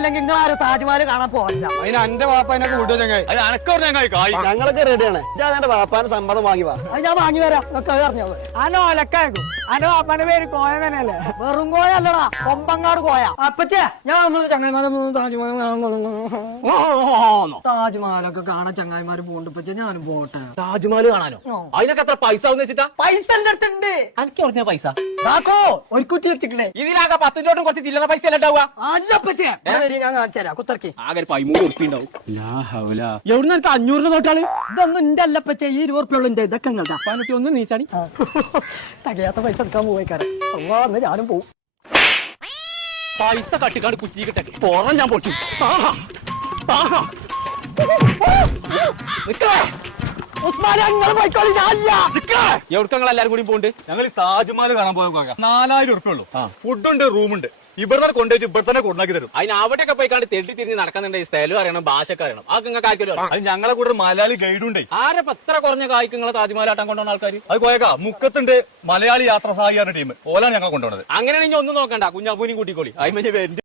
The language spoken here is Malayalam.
ഇല്ലെങ്കിൽ നിങ്ങൾ ആരും താജ്മഹൽ കാണാൻ പോകില്ല. അതിന് എന്റെ വാപ്പ എന്നെ കൂട്ടുക ചങ്ങായി. അത് അനക്കവിടെ ചങ്ങായി. ഞങ്ങളൊക്കെ റെഡിയാണ്. എന്റെ വാപ്പാന്റെ സമ്മതം വാങ്ങി വാ. അത് ഞാൻ വാങ്ങി വരാം. നിങ്ങൾക്ക് അത് അറിഞ്ഞത് അനോ ഒലക്കാക്കും. അനോ അപ്പന്റെ പേര് കോയ തന്നെയല്ലേ? വെറും കോയ അല്ലടാ, കൊമ്പങ്ങാട് കോയ. അപ്പച്ചേ ഞാൻ ചങ്ങായിമാരെ താജ്മഹലൊക്കെ കാണാൻ ചങ്ങായിമാര് പോകണ്ട്. പച്ചേ ഞാനും പോട്ടെ. താജ്മഹൽ കാണാനോ? അതിനൊക്കെ എത്ര പൈസ വെച്ചിട്ടാ? പൈസ എന്റെ അടുത്തുണ്ട്. എനിക്ക് പറഞ്ഞ പൈസ ഒരു കുറ്റി വെച്ചിട്ടേ. ഇതിലാകെ 10 രൂപ കുറച്ച് ചില്ലറ പൈസ അല്ല ഉണ്ടാവുക. അല്ലപ്പച്ചേ ഞാൻ കാണിച്ചു തരാം. കുത്തർക്കി ആകെ 13 ഉറുപ്പിക ഉണ്ടാവും. എവിടുന്ന് എനിക്ക് 500 നോട്ടാള്? ഇതൊന്നും എന്റെ അല്ലപ്പച്ചേ, ഈ 20 ഉറുപ്പിക ഉള്ളു. ഇതൊക്കെ പതിനെട്ടി ഒന്ന് നീച്ചാടി. തകയാത്ത പൈസ എടുക്കാൻ പോയിക്കാരൻ. അന്ന് ഞാനും പോവും. പൈസ കട്ടിക്കാട് കുറ്റി കിട്ടെ പുറം ഞാൻ പൊച്ചു. എവിടങ്ങൾ എല്ലാരും കൂടി പോണ്ട്? ഞങ്ങൾ താജ്മഹൽ കാണാൻ പോയ 4000 ഉറുപ്പ ഉള്ളൂ. ഫുഡുണ്ട്, റൂമുണ്ട്. ഇവിടെ കൊണ്ടുപോയിട്ട് ഇവിടെ തന്നെ കൊണ്ടാക്കി തരും. അതിന് അവിടെയൊക്കെ പോയിക്കാണ്ട് തെണ്ടി തിരിഞ്ഞ് നടക്കുന്നുണ്ട്. സ്ഥലം അറിയണം, ഭാഷയൊക്കെ അറിയണം. ആ നിങ്ങൾക്ക് ആർക്കും അത് ഞങ്ങളെ കൂടെ മലയാളി ഗൈഡുണ്ടേ. ആരെ എത്ര കുറഞ്ഞ കായ്ക്ക് നിങ്ങളെ താജ്മഹലാട്ടം കൊണ്ടുവന്ന ആൾക്കാർ? അത് പോയേക്കാ മുക്കത്തുണ്ട് മലയാളി യാത്രാ സഹായിക്കുന്ന ടീം. ഓലാണ് ഞങ്ങൾ കൊണ്ടുപോകുന്നത്. അങ്ങനെയാണെങ്കിൽ ഒന്നും നോക്കണ്ട, കുഞ്ഞാപ്പൂനും കൂട്ടിക്കോളി. അതിന്